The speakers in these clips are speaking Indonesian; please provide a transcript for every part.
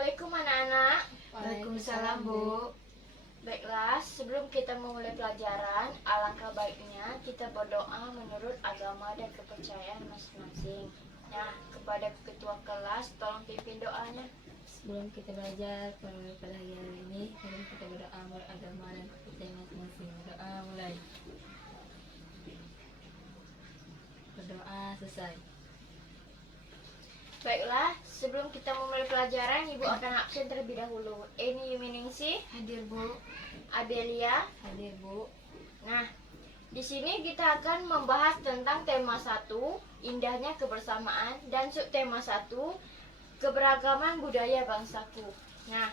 Assalamualaikum anak-anak. Waalaikumsalam, Bu. Baiklah, sebelum kita memulai pelajaran, alangkah baiknya kita berdoa menurut agama dan kepercayaan masing-masing. Nah, kepada ketua kelas, tolong pimpin doanya. Sebelum kita belajar pada hari ini, mari kita berdoa menurut agama dan kepercayaan masing-masing. Berdoa mulai. Berdoa selesai. Baiklah, sebelum kita memulai pelajaran, Ibu akan absen terlebih dahulu. Eni Yuminingsi, Hadir, Bu. Abelia. Hadir, Bu. Nah, di sini kita akan membahas tentang tema 1, indahnya kebersamaan, dan subtema 1, keberagaman budaya bangsaku. Nah,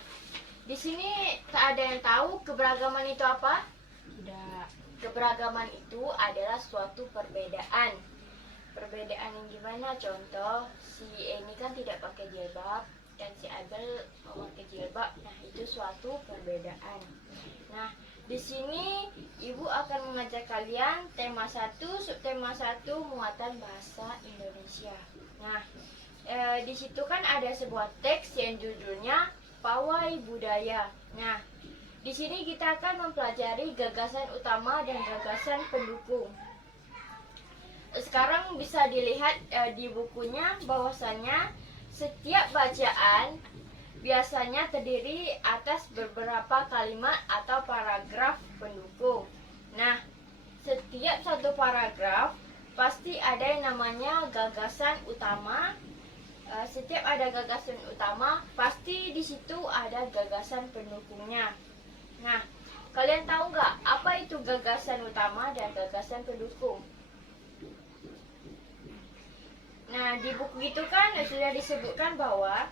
di sini tak ada yang tahu keberagaman itu apa? Tidak. Keberagaman itu adalah suatu perbedaan. Perbedaan yang gimana? Contoh, si Eni kan tidak pakai jilbab dan si Abel memakai jilbab. Nah, itu suatu perbedaan. Nah, di sini Ibu akan mengajar kalian tema 1, subtema 1, muatan bahasa Indonesia. Nah, di situ kan ada sebuah teks yang judulnya Pawai Budaya. Nah, di sini kita akan mempelajari gagasan utama dan gagasan pendukung. Sekarang bisa dilihat di bukunya bahwasanya setiap bacaan biasanya terdiri atas beberapa kalimat atau paragraf pendukung. Nah, setiap satu paragraf pasti ada yang namanya gagasan utama. Setiap ada gagasan utama, pasti di situ ada gagasan pendukungnya. Nah, kalian tahu nggak apa itu gagasan utama dan gagasan pendukung? Nah, di buku itu kan sudah disebutkan bahwa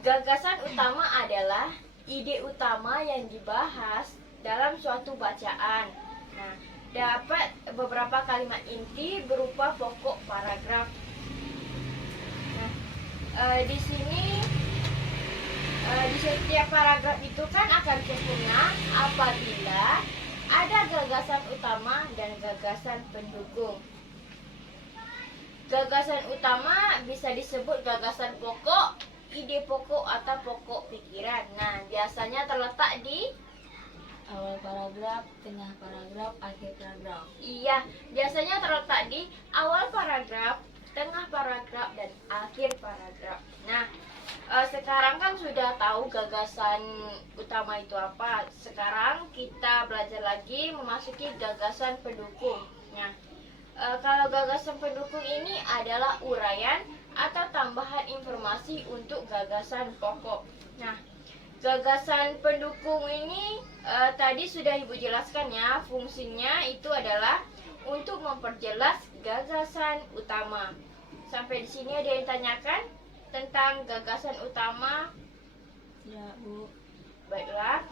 gagasan utama adalah ide utama yang dibahas dalam suatu bacaan. Nah, dapat beberapa kalimat inti berupa pokok paragraf. Nah, di sini di setiap paragraf itu kan akan sempurna apabila ada gagasan utama dan gagasan pendukung. Gagasan utama bisa disebut gagasan pokok, ide pokok atau pokok pikiran. Nah, biasanya terletak di Awal paragraf, tengah paragraf, akhir paragraf. Iya, biasanya terletak di awal paragraf, tengah paragraf, dan akhir paragraf. Nah, sekarang kan sudah tahu gagasan utama itu apa. Sekarang kita belajar lagi memasuki gagasan pendukung. Nah, kalau gagasan pendukung ini adalah uraian atau tambahan informasi untuk gagasan pokok. Nah, gagasan pendukung ini tadi sudah Ibu jelaskan ya, fungsinya itu adalah untuk memperjelas gagasan utama. Sampai di sini ada yang tanyakan tentang gagasan utama? Tidak, Bu. Baiklah.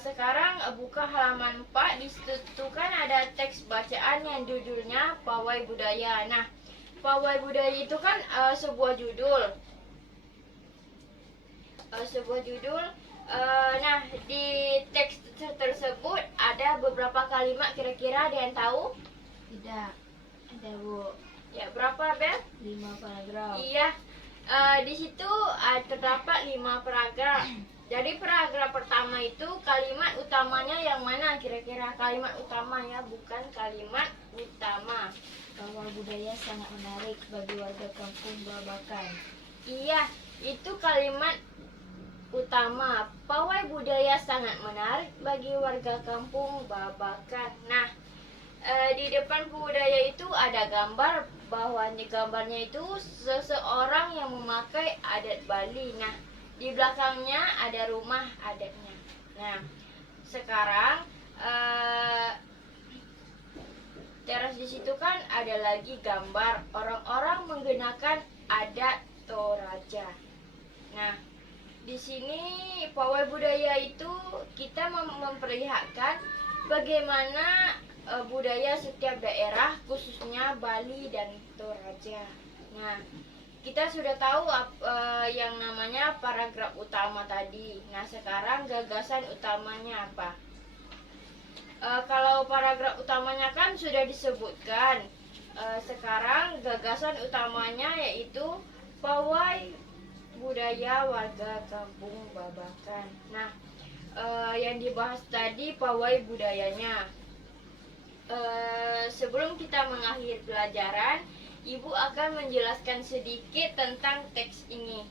Sekarang buka halaman 4. Di situ kan ada teks bacaan yang judulnya Pawai Budaya. Nah, Pawai Budaya itu kan sebuah judul. Nah, di teks tersebut ada beberapa kalimat, kira-kira ada yang tahu? Tidak. Ada, Bu. Ya, berapa, Bel? 5 paragraf. Iya, di situ terdapat 5 paragraf. Jadi paragraf pertama itu kalimat utamanya yang mana kira-kira? Kalimat utama ya, bukan kalimat utama. Pawai budaya sangat menarik bagi warga kampung Babakan. Iya, itu kalimat utama. Pawai budaya sangat menarik bagi warga kampung Babakan. Nah, di depan budaya itu ada gambar, bahwa gambarnya itu seseorang yang memakai adat Bali. Nah, di belakangnya ada rumah adatnya. Nah, sekarang teras di situ kan ada lagi gambar orang-orang menggunakan adat Toraja. Nah, di sini pawai budaya itu kita memperlihatkan bagaimana budaya setiap daerah, khususnya Bali dan Toraja. Nah, kita sudah tahu yang namanya paragraf utama tadi. Nah, sekarang gagasan utamanya apa? Kalau paragraf utamanya kan sudah disebutkan. Sekarang gagasan utamanya yaitu pawai budaya warga kampung Babakan. Nah, yang dibahas tadi pawai budayanya. Sebelum kita mengakhiri pelajaran, Ibu akan menjelaskan sedikit tentang teks ini.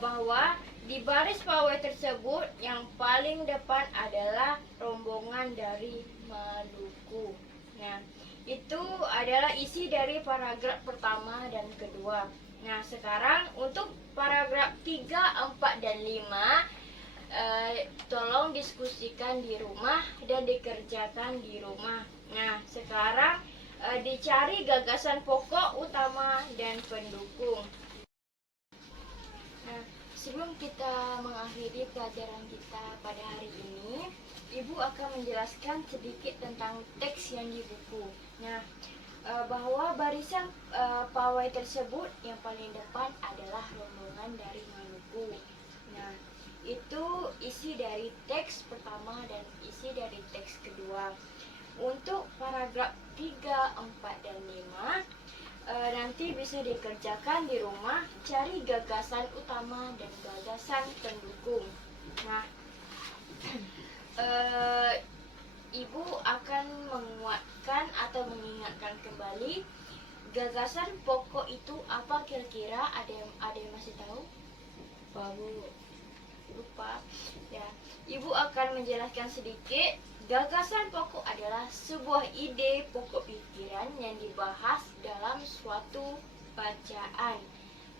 Bahwa di baris pawai tersebut yang paling depan adalah rombongan dari Maluku. Nah, itu adalah isi dari paragraf pertama dan kedua. Nah, sekarang untuk paragraf 3, 4, dan 5 tolong diskusikan di rumah dan dikerjakan di rumah. Nah, sekarang dicari gagasan pokok, utama, dan pendukung. Nah, sebelum kita mengakhiri pelajaran kita pada hari ini, Ibu akan menjelaskan sedikit tentang teks yang di buku. Nah, bahwa barisan pawai tersebut yang paling depan adalah rombongan dari Maluku. Nah, itu isi dari teks pertama dan isi dari teks kedua. Untuk paragraf 3, 4, dan 5 nanti bisa dikerjakan di rumah, cari gagasan utama dan gagasan pendukung. Nah, Ibu akan menguatkan atau mengingatkan kembali gagasan pokok itu apa kira-kira? Ada yang masih tahu? Babu. Lupa. Ya, Ibu akan menjelaskan sedikit. Gagasan pokok adalah sebuah ide pokok pikiran yang dibahas dalam suatu bacaan.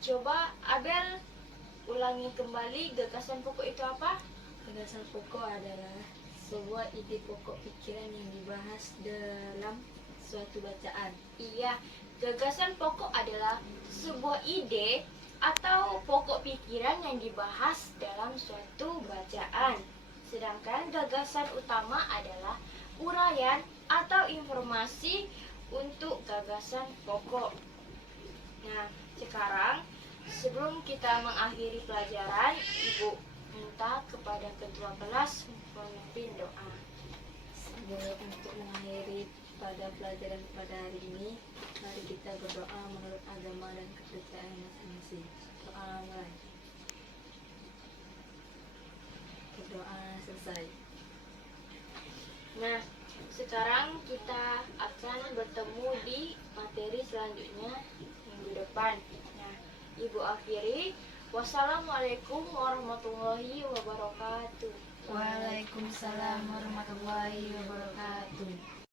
Coba Abel ulangi kembali gagasan pokok itu apa? Gagasan pokok adalah sebuah ide pokok pikiran yang dibahas dalam suatu bacaan. Iya, gagasan pokok adalah sebuah ide atau pokok pikiran yang dibahas dalam suatu bacaan. Sedangkan gagasan utama adalah uraian atau informasi untuk gagasan pokok. Nah, sekarang sebelum kita mengakhiri pelajaran, Ibu minta kepada ketua kelas memimpin doa. Sebelum untuk mengakhiri pada pelajaran pada hari ini, mari kita berdoa menurut agama dan kepercayaan masing-masing. Doa mulai. Berdoa selesai. Nah, sekarang kita akan bertemu di materi selanjutnya minggu depan. Nah, Ibu akhiri. Wassalamualaikum warahmatullahi wabarakatuh. Waalaikumsalam warahmatullahi wabarakatuh.